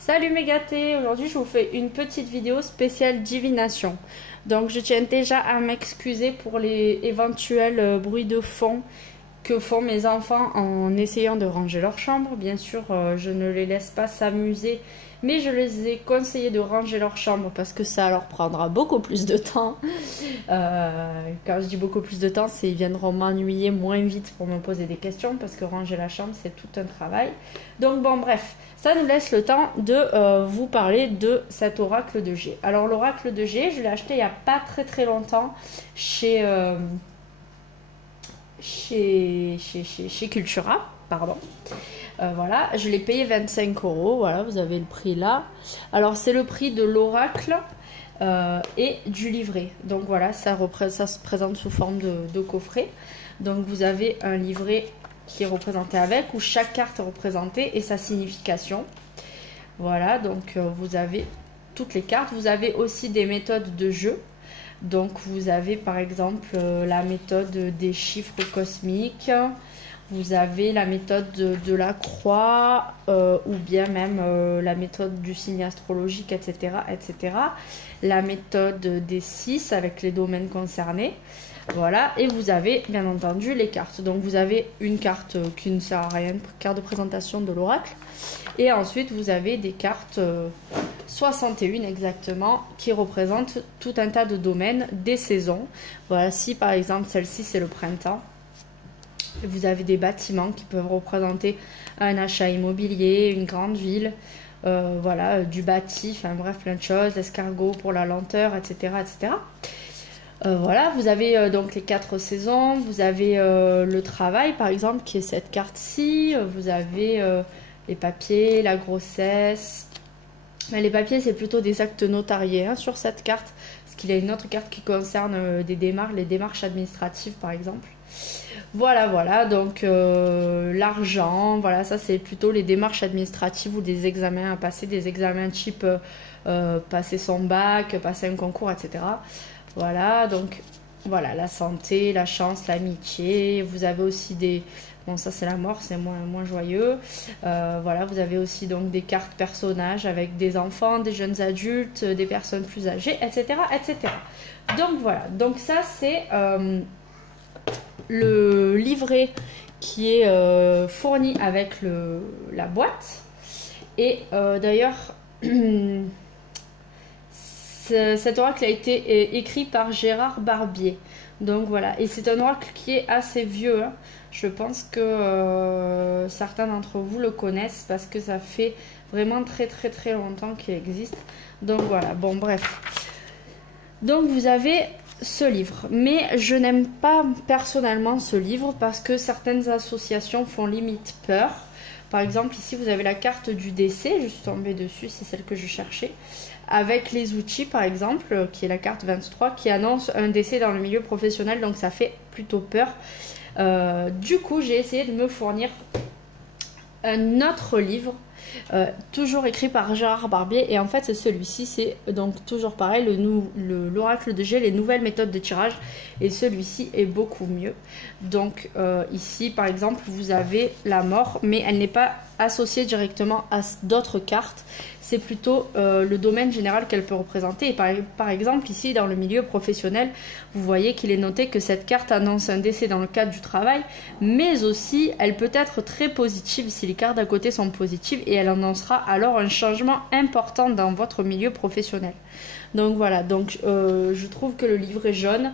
Salut mes gâtés, aujourd'hui je vous fais une petite vidéo spéciale divination. Donc je tiens déjà à m'excuser pour les éventuels bruits de fond que font mes enfants en essayant de ranger leur chambre. Bien sûr, je ne les laisse pas s'amuser, mais je les ai conseillé de ranger leur chambre parce que ça leur prendra beaucoup plus de temps. Quand je dis beaucoup plus de temps, c'est qu'ils viendront m'ennuyer moins vite pour me poser des questions parce que ranger la chambre, c'est tout un travail. Donc bon, bref, ça nous laisse le temps de vous parler de cet oracle de G. Alors l'oracle de G, je l'ai acheté il n'y a pas très longtemps chez Cultura, pardon. Voilà, je l'ai payé 25 €. Voilà, vous avez le prix là. Alors c'est le prix de l'oracle et du livret. Donc voilà, ça se présente sous forme de coffret. Donc vous avez un livret qui est représenté avec, où chaque carte est représentée et sa signification. Voilà, donc vous avez toutes les cartes. Vous avez aussi des méthodes de jeu. Donc vous avez par exemple la méthode des chiffres cosmiques, vous avez la méthode de la croix, ou bien même la méthode du signe astrologique, etc., etc. La méthode des 6 avec les domaines concernés. Voilà, et vous avez bien entendu les cartes. Donc vous avez une carte qui ne sert à rien, une carte de présentation de l'oracle. Et ensuite vous avez des cartes 61 exactement, qui représentent tout un tas de domaines, des saisons. Voilà, si par exemple celle-ci c'est le printemps, vous avez des bâtiments qui peuvent représenter un achat immobilier, une grande ville, voilà, du bâti, enfin bref, plein de choses, l'escargot pour la lenteur, etc. etc. Voilà, vous avez donc les 4 saisons, vous avez le travail par exemple qui est cette carte-ci, vous avez les papiers, la grossesse. Mais les papiers c'est plutôt des actes notariés hein, sur cette carte, parce qu'il y a une autre carte qui concerne les démarches administratives par exemple. Voilà, donc l'argent, voilà, ça c'est plutôt les démarches administratives ou des examens à passer, des examens type passer son bac, passer un concours, etc. Voilà, donc voilà, la santé, la chance, l'amitié. Vous avez aussi des... Bon, ça c'est la mort, c'est moins joyeux. Voilà, vous avez aussi donc des cartes personnages avec des enfants, des jeunes adultes, des personnes plus âgées, etc. etc. Donc voilà, donc ça c'est le livret qui est fourni avec la boîte. Et d'ailleurs... cet oracle a été écrit par Gérard Barbier. Donc voilà, et c'est un oracle qui est assez vieux. Hein. Je pense que certains d'entre vous le connaissent parce que ça fait vraiment très longtemps qu'il existe. Donc voilà, bon bref. Donc vous avez ce livre. Mais je n'aime pas personnellement ce livre parce que certaines associations font limite peur. Par exemple, ici, vous avez la carte du décès. Je suis tombée dessus, c'est celle que je cherchais. Avec les outils, par exemple, qui est la carte 23, qui annonce un décès dans le milieu professionnel. Donc, ça fait plutôt peur. Du coup, j'ai essayé de me fournir un autre livre, toujours écrit par Gérard Barbier. Et en fait, c'est celui-ci. C'est donc toujours pareil, l'oracle de G, les nouvelles méthodes de tirage. Et celui-ci est beaucoup mieux. Donc, ici, par exemple, vous avez la mort, mais elle n'est pas associée directement à d'autres cartes. C'est plutôt le domaine général qu'elle peut représenter. Et par exemple, ici, dans le milieu professionnel, vous voyez qu'il est noté que cette carte annonce un décès dans le cadre du travail, mais aussi, elle peut être très positive si les cartes d'à côté sont positives, et elle annoncera alors un changement important dans votre milieu professionnel. Donc voilà, donc je trouve que le livret jaune,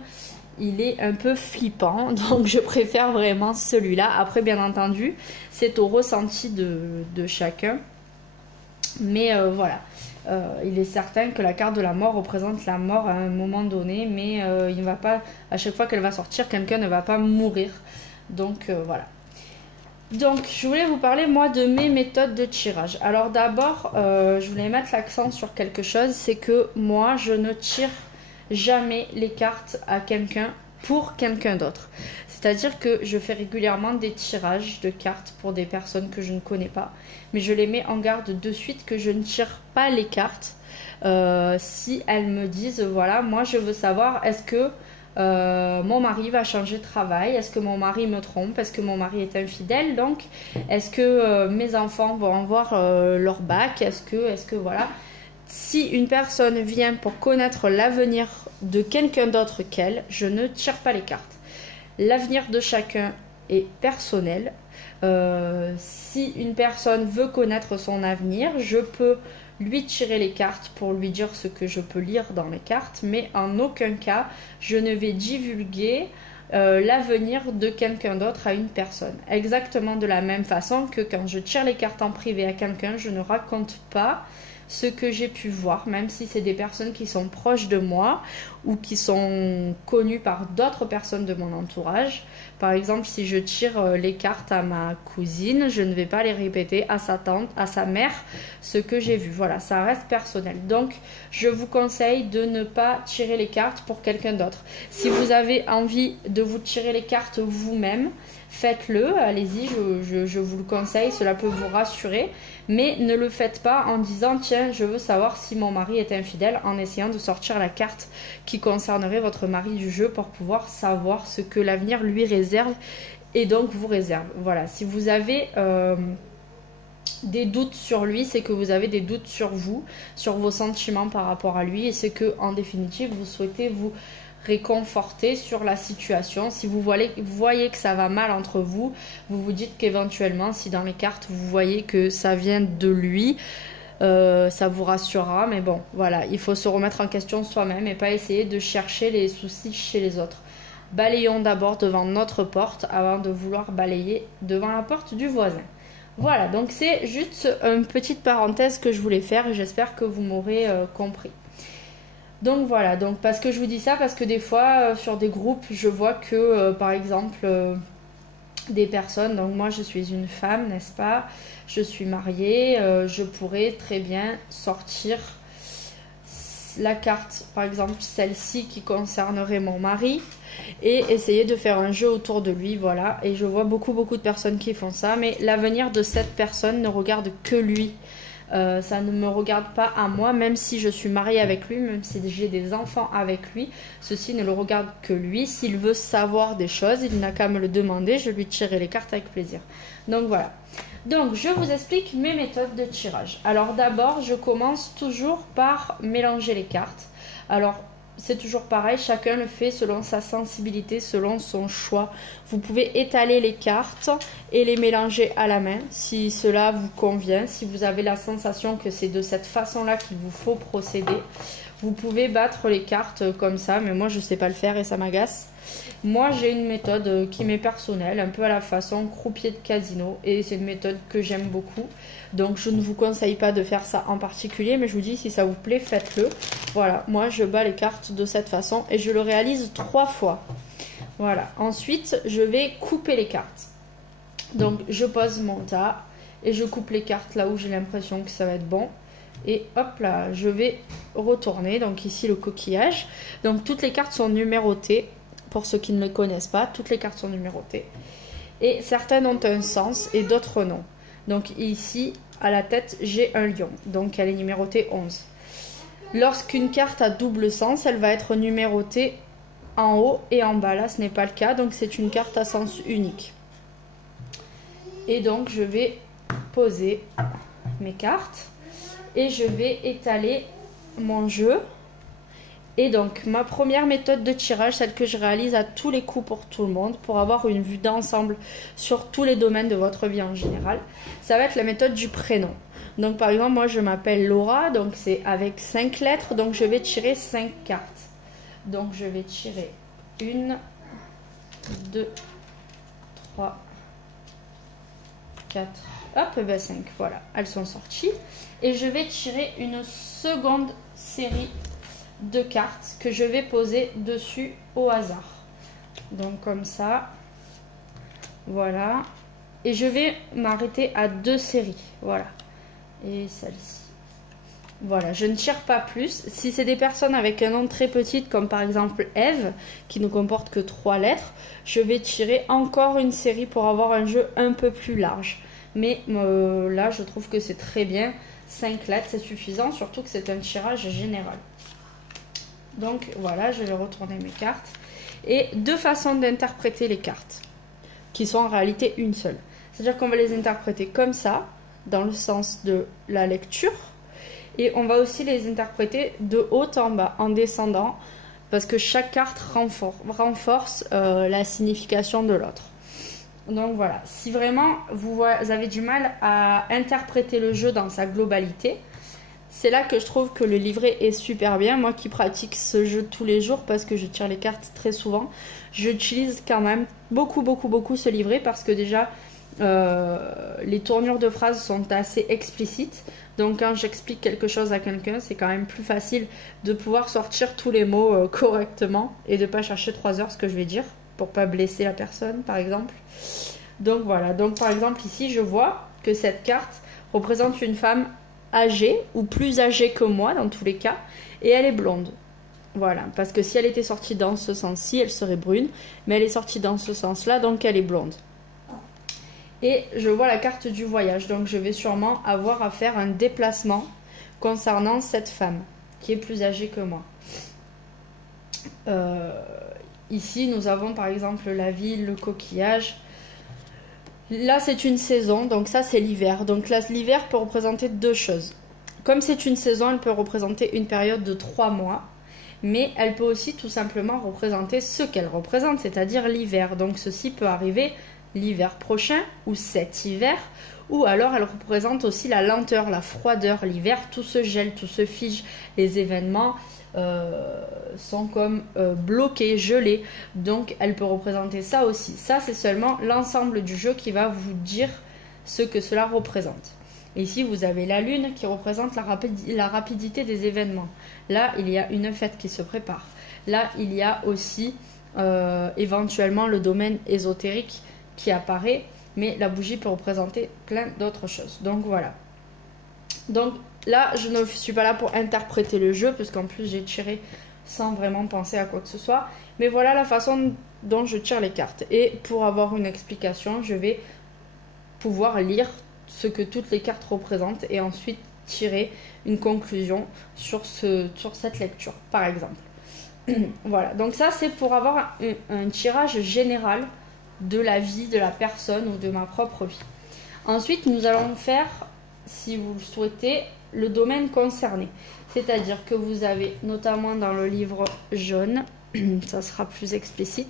il est un peu flippant, donc je préfère vraiment celui-là. Après, bien entendu, c'est au ressenti de chacun. Mais voilà, il est certain que la carte de la mort représente la mort à un moment donné, mais il ne va pas, à chaque fois qu'elle va sortir, quelqu'un ne va pas mourir. Donc voilà. Donc je voulais vous parler moi de mes méthodes de tirage. Alors d'abord, je voulais mettre l'accent sur quelque chose, c'est que moi je ne tire jamais les cartes à quelqu'un pour quelqu'un d'autre. C'est-à-dire que je fais régulièrement des tirages de cartes pour des personnes que je ne connais pas. Mais je les mets en garde de suite que je ne tire pas les cartes si elles me disent, voilà, moi je veux savoir, est-ce que mon mari va changer de travail, est-ce que mon mari me trompe, est-ce que mon mari est infidèle, donc est-ce que mes enfants vont avoir leur bac, est-ce que voilà. Si une personne vient pour connaître l'avenir de quelqu'un d'autre qu'elle, je ne tire pas les cartes. L'avenir de chacun est personnel. Si une personne veut connaître son avenir, je peux lui tirer les cartes pour lui dire ce que je peux lire dans les cartes, mais en aucun cas je ne vais divulguer l'avenir de quelqu'un d'autre à une personne. Exactement de la même façon que quand je tire les cartes en privé à quelqu'un, je ne raconte pas ce que j'ai pu voir, même si c'est des personnes qui sont proches de moi ou qui sont connues par d'autres personnes de mon entourage. Par exemple, si je tire les cartes à ma cousine, je ne vais pas les répéter à sa tante, à sa mère, ce que j'ai vu. Voilà, ça reste personnel. Donc, je vous conseille de ne pas tirer les cartes pour quelqu'un d'autre. Si vous avez envie de vous tirer les cartes vous-même, faites-le, allez-y, je vous le conseille, cela peut vous rassurer. Mais ne le faites pas en disant « Tiens, je veux savoir si mon mari est infidèle » en essayant de sortir la carte qui concernerait votre mari du jeu pour pouvoir savoir ce que l'avenir lui réserve et donc vous réserve. Voilà, si vous avez des doutes sur lui, c'est que vous avez des doutes sur vous, sur vos sentiments par rapport à lui et c'est que en définitive, vous souhaitez vous réconforter sur la situation. Si vous voyez que ça va mal entre vous, vous vous dites qu'éventuellement, si dans les cartes, vous voyez que ça vient de lui, ça vous rassurera. Mais bon, voilà, il faut se remettre en question soi-même et pas essayer de chercher les soucis chez les autres. Balayons d'abord devant notre porte avant de vouloir balayer devant la porte du voisin. Voilà, donc c'est juste une petite parenthèse que je voulais faire et j'espère que vous m'aurez compris. Donc voilà, donc parce que je vous dis ça, parce que des fois sur des groupes, je vois que par exemple des personnes, donc moi je suis une femme, n'est-ce pas, je suis mariée, je pourrais très bien sortir la carte, par exemple celle-ci qui concernerait mon mari et essayer de faire un jeu autour de lui, voilà, et je vois beaucoup de personnes qui font ça, mais l'avenir de cette personne ne regarde que lui. Ça ne me regarde pas à moi, même si je suis mariée avec lui, même si j'ai des enfants avec lui, ceci ne le regarde que lui. S'il veut savoir des choses, il n'a qu'à me le demander, je lui tirerai les cartes avec plaisir. Donc voilà. Donc je vous explique mes méthodes de tirage. Alors d'abord, je commence toujours par mélanger les cartes. Alors c'est toujours pareil, chacun le fait selon sa sensibilité, selon son choix. Vous pouvez étaler les cartes et les mélanger à la main si cela vous convient. Si vous avez la sensation que c'est de cette façon-là qu'il vous faut procéder, vous pouvez battre les cartes comme ça, mais moi je ne sais pas le faire et ça m'agace. Moi j'ai une méthode qui m'est personnelle, un peu à la façon croupier de casino, et c'est une méthode que j'aime beaucoup. Donc je ne vous conseille pas de faire ça en particulier, mais je vous dis si ça vous plaît, faites-le. Voilà, moi je bats les cartes de cette façon et je le réalise 3 fois. Voilà, ensuite je vais couper les cartes. Donc je pose mon tas et je coupe les cartes là où j'ai l'impression que ça va être bon. Et hop là, je vais retourner, donc ici le coquillage. Donc toutes les cartes sont numérotées, pour ceux qui ne les connaissent pas, toutes les cartes sont numérotées. Et certaines ont un sens et d'autres non. Donc ici, à la tête, j'ai un lion, donc elle est numérotée 11. Lorsqu'une carte a double sens, elle va être numérotée en haut et en bas. Là, ce n'est pas le cas, donc c'est une carte à sens unique. Et donc, je vais poser mes cartes et je vais étaler mon jeu. Et donc, ma première méthode de tirage, celle que je réalise à tous les coups pour tout le monde, pour avoir une vue d'ensemble sur tous les domaines de votre vie en général, ça va être la méthode du prénom. Donc, par exemple, moi, je m'appelle Laura, donc c'est avec 5 lettres, donc je vais tirer 5 cartes. Donc, je vais tirer 1, 2, 3, 4, hop, et ben 5, voilà, elles sont sorties. Et je vais tirer une seconde série de cartes que je vais poser dessus au hasard. Donc comme ça, voilà. Et je vais m'arrêter à 2 séries, voilà. Et celle-ci. Voilà, je ne tire pas plus. Si c'est des personnes avec un nom très petit, comme par exemple Eve, qui ne comporte que 3 lettres, je vais tirer encore une série pour avoir un jeu un peu plus large. Mais là, je trouve que c'est très bien. 5 lettres, c'est suffisant, surtout que c'est un tirage général. Donc voilà, je vais retourner mes cartes. et deux façons d'interpréter les cartes, qui sont en réalité une seule. C'est-à-dire qu'on va les interpréter comme ça, dans le sens de la lecture, et on va aussi les interpréter de haut en bas, en descendant, parce que chaque carte renforce la signification de l'autre. Donc voilà, si vraiment vous avez du mal à interpréter le jeu dans sa globalité, c'est là que je trouve que le livret est super bien. Moi qui pratique ce jeu tous les jours parce que je tire les cartes très souvent, j'utilise quand même beaucoup ce livret parce que déjà les tournures de phrases sont assez explicites. Donc quand j'explique quelque chose à quelqu'un, c'est quand même plus facile de pouvoir sortir tous les mots correctement et de ne pas chercher 3 heures ce que je vais dire pour pas blesser la personne par exemple. Donc voilà, donc par exemple ici je vois que cette carte représente une femme âgée ou plus âgée que moi dans tous les cas et elle est blonde. Voilà, parce que si elle était sortie dans ce sens-ci, elle serait brune, mais elle est sortie dans ce sens-là, donc elle est blonde. Et je vois la carte du voyage, donc je vais sûrement avoir à faire un déplacement concernant cette femme qui est plus âgée que moi. Ici, nous avons par exemple la ville, le coquillage. Là, c'est une saison, donc ça, c'est l'hiver. Donc là, l'hiver peut représenter deux choses. Comme c'est une saison, elle peut représenter une période de 3 mois. Mais elle peut aussi tout simplement représenter ce qu'elle représente, c'est-à-dire l'hiver. Donc ceci peut arriver l'hiver prochain ou cet hiver. Ou alors elle représente aussi la lenteur, la froideur, l'hiver. Tout se gèle, tout se fige. Les événements sont comme bloqués, gelés, donc elle peut représenter ça aussi. Ça c'est seulement l'ensemble du jeu qui va vous dire ce que cela représente. Et ici vous avez la lune qui représente la rapidité des événements. Là il y a une fête qui se prépare. Là il y a aussi éventuellement le domaine ésotérique qui apparaît, mais la bougie peut représenter plein d'autres choses. Donc voilà. Donc là, je ne suis pas là pour interpréter le jeu, puisqu'en plus j'ai tiré sans vraiment penser à quoi que ce soit. Mais voilà la façon dont je tire les cartes. Et pour avoir une explication, je vais pouvoir lire ce que toutes les cartes représentent et ensuite tirer une conclusion sur cette lecture, par exemple. Voilà, donc ça c'est pour avoir un tirage général de la vie de la personne ou de ma propre vie. Ensuite, nous allons faire, si vous le souhaitez, le domaine concerné. C'est-à-dire que vous avez, notamment dans le livre jaune, ça sera plus explicite,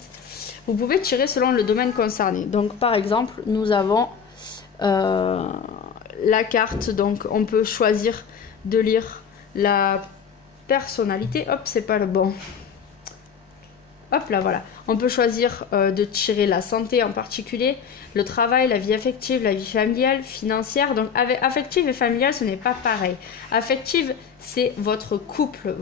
vous pouvez tirer selon le domaine concerné. Donc par exemple, nous avons la carte, donc on peut choisir de lire la personnalité. Hop, c'est pas le bon. Hop là, voilà. On peut choisir de tirer la santé en particulier, le travail, la vie affective, la vie familiale, financière. Donc affective et familiale, ce n'est pas pareil. Affective, c'est votre couple,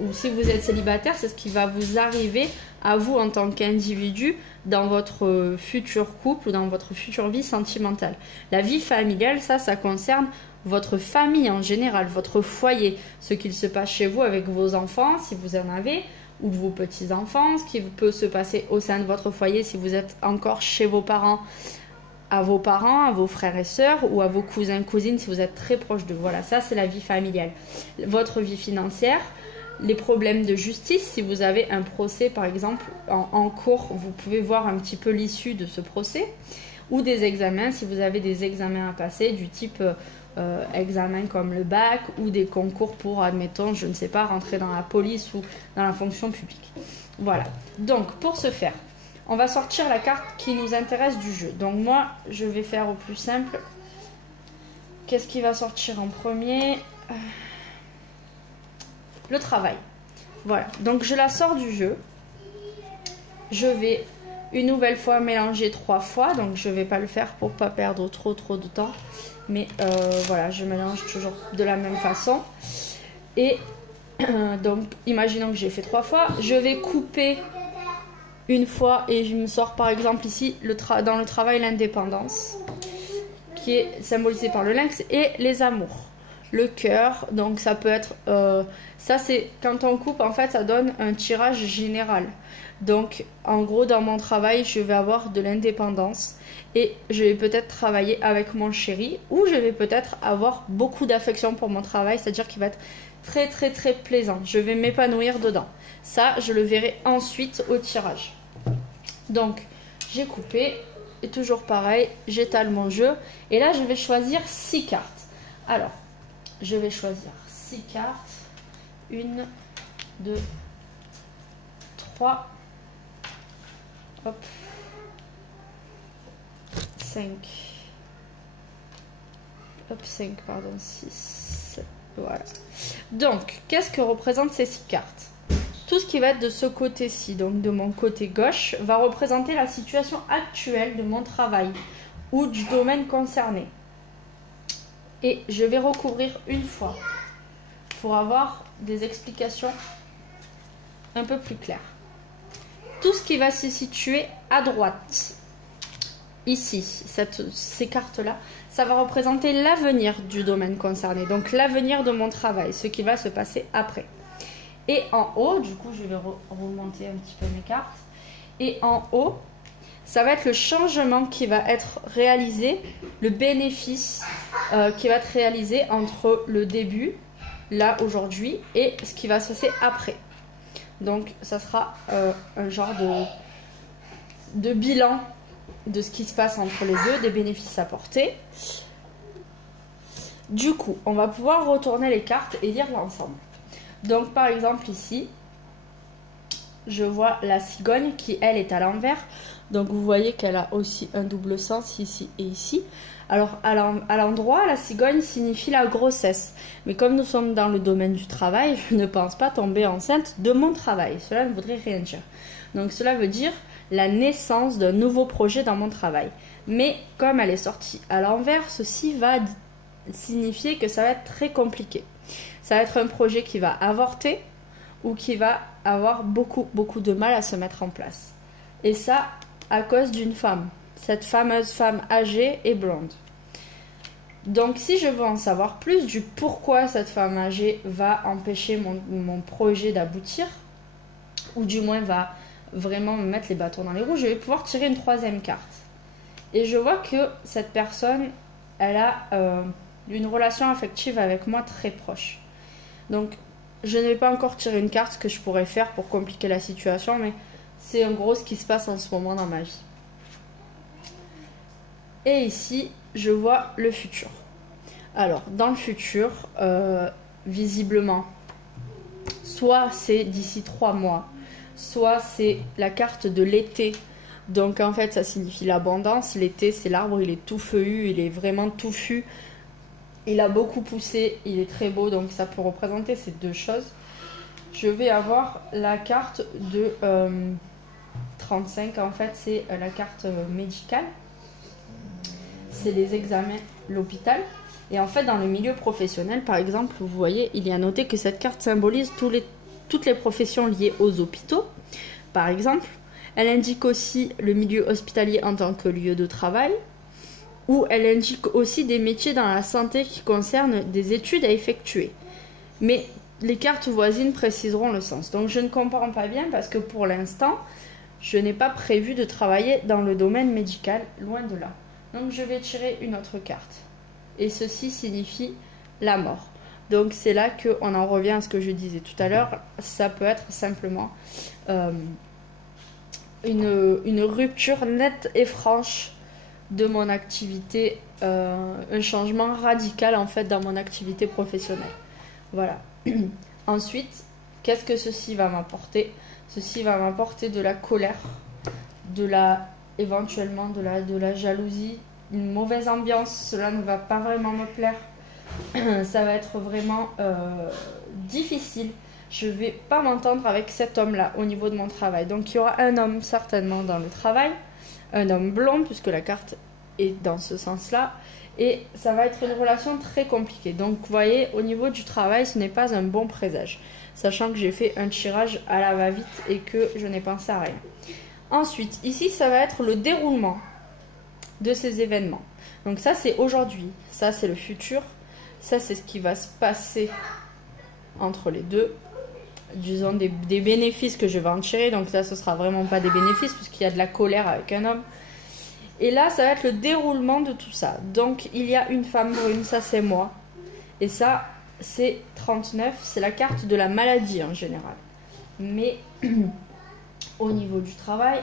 ou si vous êtes célibataire, c'est ce qui va vous arriver à vous en tant qu'individu dans votre futur couple ou dans votre future vie sentimentale. La vie familiale, ça concerne votre famille en général, votre foyer, ce qu'il se passe chez vous avec vos enfants, si vous en avez, ou vos petits-enfants, ce qui peut se passer au sein de votre foyer si vous êtes encore chez vos parents, à vos frères et sœurs, ou à vos cousins, cousines si vous êtes très proche d'eux. Voilà, ça c'est la vie familiale. Votre vie financière, les problèmes de justice, si vous avez un procès par exemple en cours, vous pouvez voir un petit peu l'issue de ce procès, ou des examens, si vous avez des examens à passer du type examens comme le bac ou des concours pour, admettons, je ne sais pas, rentrer dans la police ou dans la fonction publique. Voilà, donc pour ce faire, on va sortir la carte qui nous intéresse du jeu. Donc moi, je vais faire au plus simple. Qu'est-ce qui va sortir en premier? Le travail. Voilà, donc je la sors du jeu. Je vais une nouvelle fois mélanger 3 fois, donc je ne vais pas le faire pour ne pas perdre trop de temps. Mais voilà, je mélange toujours de la même façon. Et donc, imaginons que j'ai fait 3 fois. Je vais couper une fois et je me sors par exemple ici, dans le travail, l'indépendance, qui est symbolisé par le lynx, et les amours. le cœur. Donc ça peut être... ça c'est quand on coupe, en fait, ça donne un tirage général. Donc en gros, dans mon travail, je vais avoir de l'indépendance. Et je vais peut-être travailler avec mon chéri. Ou je vais peut-être avoir beaucoup d'affection pour mon travail. C'est-à-dire qu'il va être très très très plaisant. Je vais m'épanouir dedans. Ça, je le verrai ensuite au tirage. Donc, j'ai coupé. Et toujours pareil, j'étale mon jeu. Et là, je vais choisir 6 cartes. Alors, je vais choisir 6 cartes. 1, 2, 3. Hop. 5. Hop, 5, pardon, 6. Voilà. Donc, qu'est-ce que représentent ces 6 cartes? Tout ce qui va être de ce côté-ci, donc de mon côté gauche, va représenter la situation actuelle de mon travail ou du domaine concerné. Et je vais recouvrir une fois pour avoir des explications un peu plus claires. Tout ce qui va se situer à droite, ici, ces cartes-là, ça va représenter l'avenir du domaine concerné, donc l'avenir de mon travail, ce qui va se passer après. Et en haut, du coup, je vais remonter un petit peu mes cartes. Et en haut, ça va être le changement qui va être réalisé, le bénéfice qui va être réalisé entre le début, là, aujourd'hui, et ce qui va se passer après. Donc, ça sera un genre de bilan de ce qui se passe entre les deux, des bénéfices apportés. Du coup, on va pouvoir retourner les cartes et lire l'ensemble. Donc par exemple ici, je vois la cigogne qui elle est à l'envers. Donc vous voyez qu'elle a aussi un double sens ici et ici. Alors à l'endroit, la cigogne signifie la grossesse. Mais comme nous sommes dans le domaine du travail, je ne pense pas tomber enceinte de mon travail. Cela ne voudrait rien dire. Donc cela veut dire la naissance d'un nouveau projet dans mon travail. Mais comme elle est sortie à l'envers, ceci va signifier que ça va être très compliqué. Ça va être un projet qui va avorter ou qui va avoir beaucoup de mal à se mettre en place. Et ça, à cause d'une femme. Cette fameuse femme âgée et blonde. Donc, si je veux en savoir plus du pourquoi cette femme âgée va empêcher mon projet d'aboutir, ou du moins va vraiment me mettre les bâtons dans les roues, je vais pouvoir tirer une troisième carte. Et je vois que cette personne, elle a une relation affective avec moi très proche. Donc, je ne vais pas encore tirer une carte, ce que je pourrais faire pour compliquer la situation, mais c'est en gros ce qui se passe en ce moment dans ma vie. Et ici, je vois le futur. Alors, dans le futur, visiblement, soit c'est d'ici 3 mois, soit c'est la carte de l'été. Donc, en fait, ça signifie l'abondance. L'été, c'est l'arbre, il est tout feuillu, il est vraiment touffu. Il a beaucoup poussé, il est très beau, donc ça peut représenter ces deux choses. Je vais avoir la carte de 35, en fait, c'est la carte médicale. C'est les examens, l'hôpital. Et en fait, dans le milieu professionnel, par exemple, vous voyez, il y a noté que cette carte symbolise toutes les professions liées aux hôpitaux. Par exemple, elle indique aussi le milieu hospitalier en tant que lieu de travail. Ou elle indique aussi des métiers dans la santé qui concernent des études à effectuer. Mais les cartes voisines préciseront le sens. Donc je ne comprends pas bien parce que pour l'instant, je n'ai pas prévu de travailler dans le domaine médical, loin de là. Donc je vais tirer une autre carte. Et ceci signifie la mort. Donc c'est là qu'on en revient à ce que je disais tout à l'heure. Ça peut être simplement une rupture nette et franche de mon activité, un changement radical en fait dans mon activité professionnelle. Voilà. Ensuite, qu'est-ce que ceci va m'apporter? Ceci va m'apporter de la colère, éventuellement de la jalousie, une mauvaise ambiance. Cela ne va pas vraiment me plaire. Ça va être vraiment difficile. Je ne vais pas m'entendre avec cet homme-là au niveau de mon travail. Donc il y aura un homme certainement dans le travail, un homme blond puisque la carte est dans ce sens-là. Et ça va être une relation très compliquée. Donc vous voyez, au niveau du travail, ce n'est pas un bon présage. Sachant que j'ai fait un tirage à la va-vite et que je n'ai pensé à rien. Ensuite, ici, ça va être le déroulement de ces événements. Donc ça, c'est aujourd'hui. Ça, c'est le futur. Ça, c'est ce qui va se passer entre les deux. Disons des bénéfices que je vais en tirer. Donc là, ce sera vraiment pas des bénéfices puisqu'il y a de la colère avec un homme. Et là, ça va être le déroulement de tout ça. Donc, il y a une femme brune, ça c'est moi. Et ça, c'est 39. C'est la carte de la maladie en général. Mais au niveau du travail,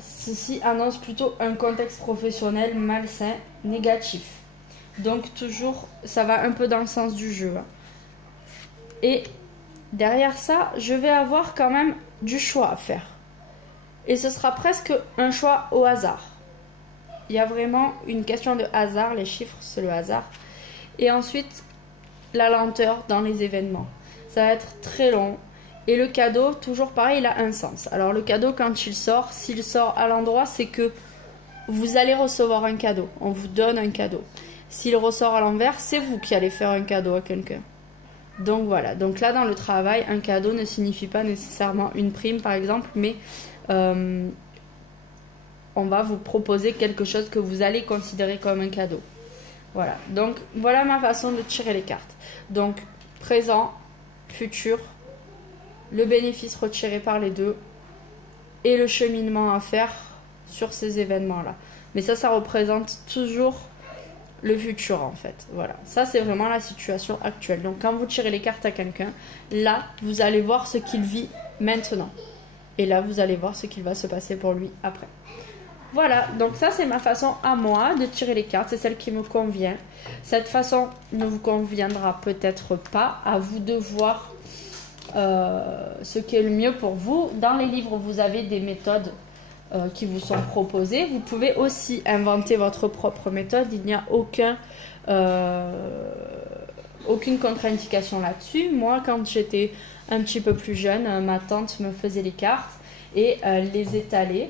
ceci annonce plutôt un contexte professionnel malsain, négatif. Donc toujours, ça va un peu dans le sens du jeu. Et derrière ça, je vais avoir quand même du choix à faire. Et ce sera presque un choix au hasard. Il y a vraiment une question de hasard, les chiffres, c'est le hasard. Et ensuite, la lenteur dans les événements. Ça va être très long. Et le cadeau, toujours pareil, il a un sens. Alors le cadeau, quand il sort, s'il sort à l'endroit, c'est que vous allez recevoir un cadeau. On vous donne un cadeau. S'il ressort à l'envers, c'est vous qui allez faire un cadeau à quelqu'un. Donc voilà. Donc là, dans le travail, un cadeau ne signifie pas nécessairement une prime, par exemple, mais on va vous proposer quelque chose que vous allez considérer comme un cadeau. Voilà. Donc voilà ma façon de tirer les cartes. Donc présent, futur, le bénéfice retiré par les deux et le cheminement à faire sur ces événements-là. Mais ça représente toujours le futur en fait. Voilà, ça c'est vraiment la situation actuelle. Donc quand vous tirez les cartes à quelqu'un, là vous allez voir ce qu'il vit maintenant. Et là vous allez voir ce qu'il va se passer pour lui après. Voilà, donc ça c'est ma façon à moi de tirer les cartes, c'est celle qui me convient. Cette façon ne vous conviendra peut-être pas, à vous de voir ce qui est le mieux pour vous. Dans les livres, vous avez des méthodes qui vous sont proposées. Vous pouvez aussi inventer votre propre méthode. Il n'y a aucune contre-indication là-dessus. Moi, quand j'étais un petit peu plus jeune, ma tante me faisait les cartes et les étalait.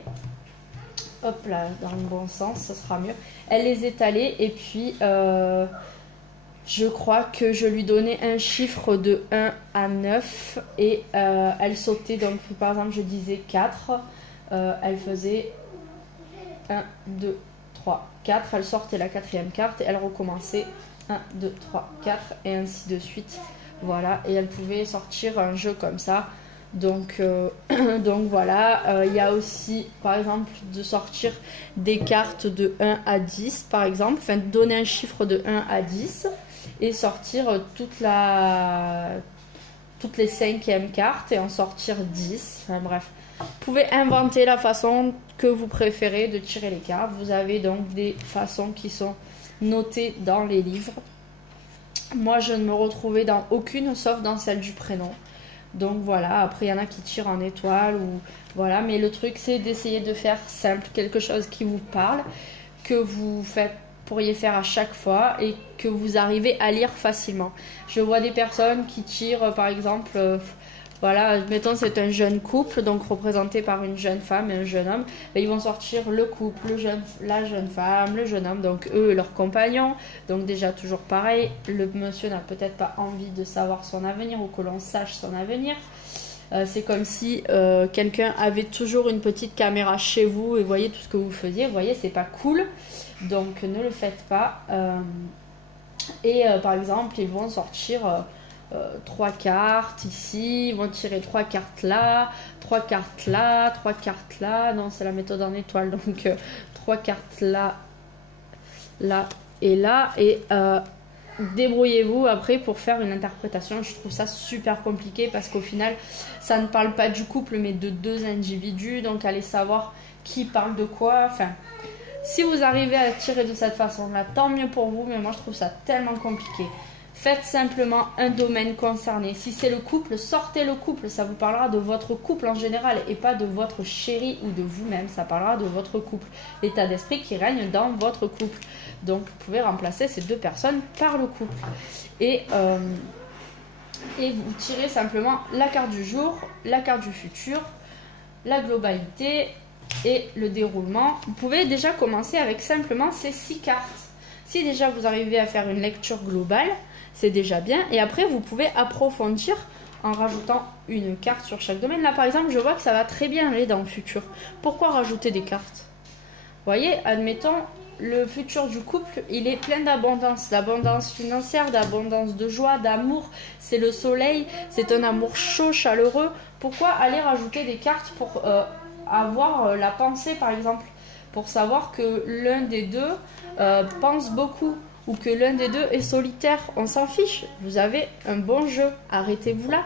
Hop là, dans le bon sens, ça sera mieux. Elle les étalait et puis je crois que je lui donnais un chiffre de 1 à 9 et elle sautait. Donc par exemple, je disais 4, elle faisait 1, 2, 3, 4. Elle sortait la quatrième carte et elle recommençait 1, 2, 3, 4 et ainsi de suite. Voilà, et elle pouvait sortir un jeu comme ça. Donc voilà, il y a aussi par exemple de sortir des cartes de 1 à 10 par exemple, enfin de donner un chiffre de 1 à 10 et sortir toutes les 5e cartes et en sortir 10, enfin bref. Vous pouvez inventer la façon que vous préférez de tirer les cartes. Vous avez donc des façons qui sont notées dans les livres. Moi je ne me retrouvais dans aucune sauf dans celle du prénom. Donc voilà, après il y en a qui tirent en étoile ou voilà, mais le truc c'est d'essayer de faire simple, quelque chose qui vous parle, que vous pourriez faire à chaque fois et que vous arrivez à lire facilement. Je vois des personnes qui tirent par exemple, voilà, mettons c'est un jeune couple, donc représenté par une jeune femme et un jeune homme, ils vont sortir le couple, la jeune femme, le jeune homme, donc eux et leurs compagnons. Donc déjà toujours pareil, le monsieur n'a peut-être pas envie de savoir son avenir ou que l'on sache son avenir. C'est comme si quelqu'un avait toujours une petite caméra chez vous et voyait tout ce que vous faisiez. Vous voyez, c'est pas cool, donc ne le faites pas. Par exemple, ils vont sortir 3 cartes ici, ils vont tirer 3 cartes là, 3 cartes là, 3 cartes là. Non, c'est la méthode en étoile, donc 3 cartes là, là et là. Et débrouillez-vous après pour faire une interprétation. Je trouve ça super compliqué parce qu'au final ça ne parle pas du couple mais de deux individus, donc allez savoir qui parle de quoi. Enfin, si vous arrivez à tirer de cette façon là, tant mieux pour vous, mais moi je trouve ça tellement compliqué. Faites simplement un domaine concerné. Si c'est le couple, sortez le couple, ça vous parlera de votre couple en général et pas de votre chéri ou de vous-même, ça parlera de votre couple, l'état d'esprit qui règne dans votre couple. Donc vous pouvez remplacer ces deux personnes par le couple. Et vous tirez simplement la carte du jour, la carte du futur, la globalité et le déroulement. Vous pouvez déjà commencer avec simplement ces 6 cartes. Si déjà vous arrivez à faire une lecture globale, c'est déjà bien. Et après, vous pouvez approfondir en rajoutant une carte sur chaque domaine. Là, par exemple, je vois que ça va très bien aller dans le futur. Pourquoi rajouter des cartes? Vous voyez, admettons, le futur du couple, il est plein d'abondance, d'abondance financière, d'abondance de joie, d'amour. C'est le soleil, c'est un amour chaud, chaleureux. Pourquoi aller rajouter des cartes pour avoir la pensée, par exemple, pour savoir que l'un des deux pense beaucoup ou que l'un des deux est solitaire? On s'en fiche. Vous avez un bon jeu. Arrêtez-vous là.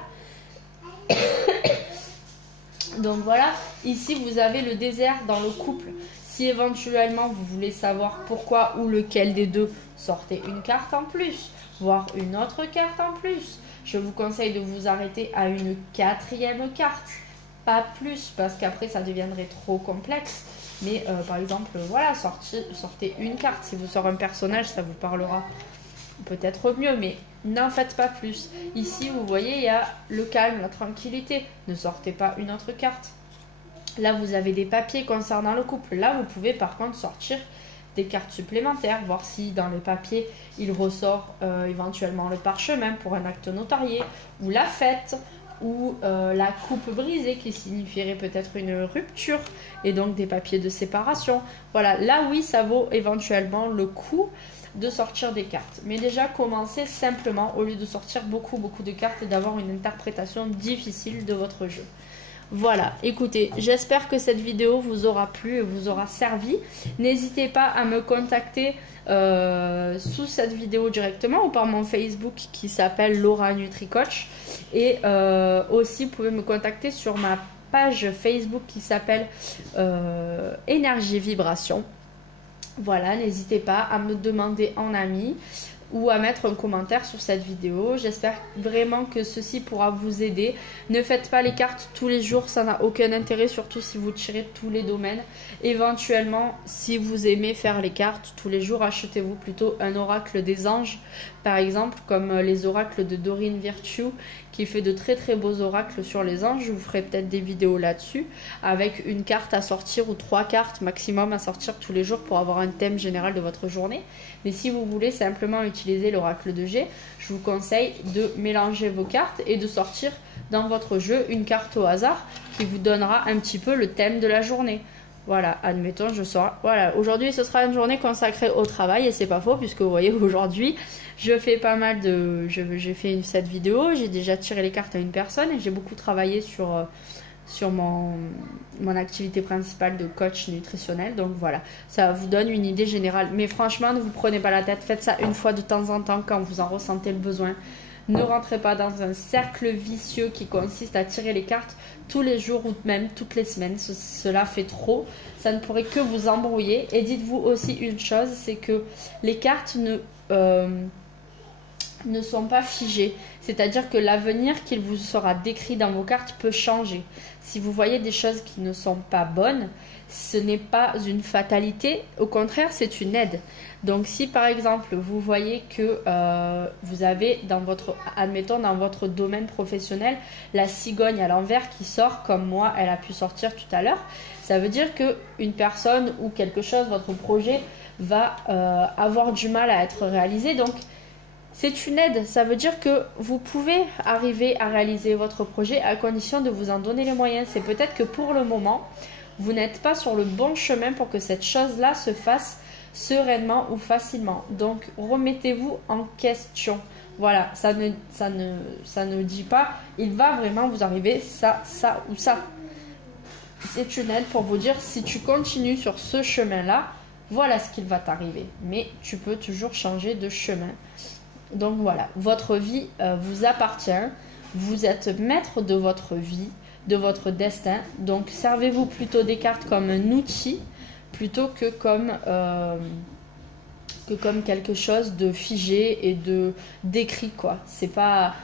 Donc voilà, ici vous avez le désert dans le couple. Si éventuellement vous voulez savoir pourquoi ou lequel des deux, sortez une carte en plus, voire une autre carte en plus. Je vous conseille de vous arrêter à une 4e carte, pas plus, parce qu'après ça deviendrait trop complexe. Mais par exemple, voilà, sortez une carte. Si vous sortez un personnage, ça vous parlera peut-être mieux, mais n'en faites pas plus. Ici, vous voyez, il y a le calme, la tranquillité. Ne sortez pas une autre carte. Là, vous avez des papiers concernant le couple. Là, vous pouvez par contre sortir des cartes supplémentaires, voir si dans le papier, il ressort éventuellement le parchemin pour un acte notarié, ou la fête, ou la coupe brisée qui signifierait peut-être une rupture, et donc des papiers de séparation. Voilà, là oui, ça vaut éventuellement le coup de sortir des cartes. Mais déjà, commencez simplement au lieu de sortir beaucoup de cartes et d'avoir une interprétation difficile de votre jeu. Voilà, écoutez, j'espère que cette vidéo vous aura plu et vous aura servi. N'hésitez pas à me contacter sous cette vidéo directement ou par mon Facebook qui s'appelle Laura NutriCoach. Et aussi, vous pouvez me contacter sur ma page Facebook qui s'appelle Énergie Vibration. Voilà, n'hésitez pas à me demander en ami ou à mettre un commentaire sur cette vidéo. J'espère vraiment que ceci pourra vous aider. Ne faites pas les cartes tous les jours, ça n'a aucun intérêt, surtout si vous tirez tous les domaines. Éventuellement, si vous aimez faire les cartes tous les jours, achetez-vous plutôt un oracle des anges, par exemple, comme les oracles de Dorine Virtue, qui fait de très beaux oracles sur les anges. Je vous ferai peut-être des vidéos là-dessus, avec une carte à sortir ou 3 cartes maximum à sortir tous les jours pour avoir un thème général de votre journée. Mais si vous voulez simplement utiliser l'oracle de G, je vous conseille de mélanger vos cartes et de sortir dans votre jeu une carte au hasard qui vous donnera un petit peu le thème de la journée. Voilà, admettons, je sors. Voilà, aujourd'hui ce sera une journée consacrée au travail et c'est pas faux puisque vous voyez aujourd'hui je fais pas mal de. J'ai fait cette vidéo, j'ai déjà tiré les cartes à une personne et j'ai beaucoup travaillé sur mon activité principale de coach nutritionnel. Donc voilà, ça vous donne une idée générale. Mais franchement, ne vous prenez pas la tête, faites ça une fois de temps en temps quand vous en ressentez le besoin. Ne rentrez pas dans un cercle vicieux qui consiste à tirer les cartes tous les jours ou même toutes les semaines. Cela fait trop. Ça ne pourrait que vous embrouiller. Et dites-vous aussi une chose, c'est que les cartes ne sont pas figées. C'est-à-dire que l'avenir qu'il vous sera décrit dans vos cartes peut changer. Si vous voyez des choses qui ne sont pas bonnes, ce n'est pas une fatalité, au contraire, c'est une aide. Donc si par exemple, vous voyez que vous avez admettons dans votre domaine professionnel, la cigogne à l'envers qui sort, comme moi, elle a pu sortir tout à l'heure, ça veut dire qu'une personne ou quelque chose, votre projet, va avoir du mal à être réalisé. Donc, c'est une aide, ça veut dire que vous pouvez arriver à réaliser votre projet à condition de vous en donner les moyens. C'est peut-être que pour le moment, vous n'êtes pas sur le bon chemin pour que cette chose-là se fasse sereinement ou facilement. Donc, remettez-vous en question. Voilà, ça ne dit pas, il va vraiment vous arriver ça, ça ou ça. C'est une aide pour vous dire, si tu continues sur ce chemin-là, voilà ce qu'il va t'arriver. Mais tu peux toujours changer de chemin. Donc voilà, votre vie vous appartient, vous êtes maître de votre vie, de votre destin. Donc servez-vous plutôt des cartes comme un outil plutôt que comme quelque chose de figé et d'écrit quoi. C'est pas,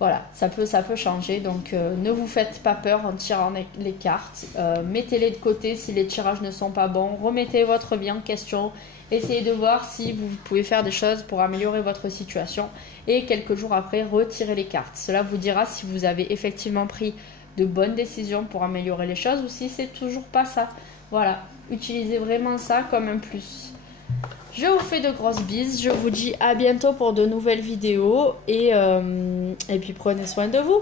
voilà, ça peut changer. Donc ne vous faites pas peur en tirant les cartes. Mettez-les de côté si les tirages ne sont pas bons. Remettez votre vie en question. Essayez de voir si vous pouvez faire des choses pour améliorer votre situation et quelques jours après, retirez les cartes. Cela vous dira si vous avez effectivement pris de bonnes décisions pour améliorer les choses ou si c'est toujours pas ça. Voilà, utilisez vraiment ça comme un plus. Je vous fais de grosses bises, je vous dis à bientôt pour de nouvelles vidéos et puis prenez soin de vous.